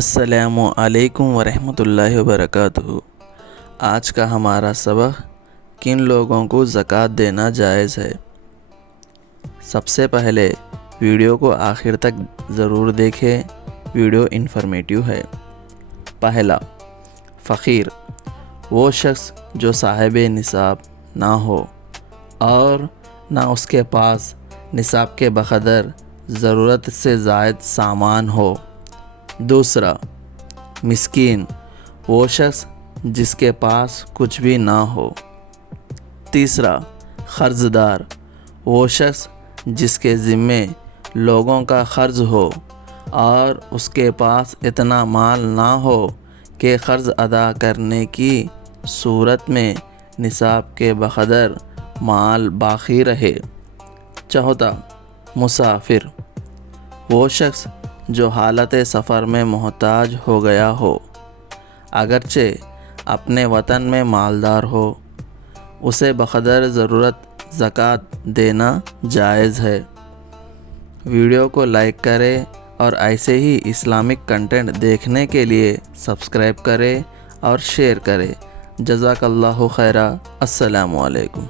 السلام علیکم ورحمۃ اللہ وبرکاتہ۔ آج کا ہمارا سبق کن لوگوں کو زکوٰۃ دینا جائز ہے۔ سب سے پہلے ویڈیو کو آخر تک ضرور دیکھیں، ویڈیو انفارمیٹیو ہے۔ پہلا، فقیر، وہ شخص جو صاحب نصاب نہ ہو اور نہ اس کے پاس نصاب کے بقدر ضرورت سے زائد سامان ہو۔ دوسرا، مسکین، وہ شخص جس کے پاس کچھ بھی نہ ہو۔ تیسرا، قرض دار، وہ شخص جس کے ذمے لوگوں کا قرض ہو اور اس کے پاس اتنا مال نہ ہو کہ قرض ادا کرنے کی صورت میں نصاب کے بقدر مال باقی رہے۔ چوتھا، مسافر، وہ شخص جو حالت سفر میں محتاج ہو گیا ہو، اگرچہ اپنے وطن میں مالدار ہو، اسے بقدر ضرورت زکوٰۃ دینا جائز ہے۔ ویڈیو کو لائک کریں اور ایسے ہی اسلامک کنٹینٹ دیکھنے کے لیے سبسکرائب کریں اور شیئر کریں۔ جزاک اللہ خیرا۔ السلام علیکم۔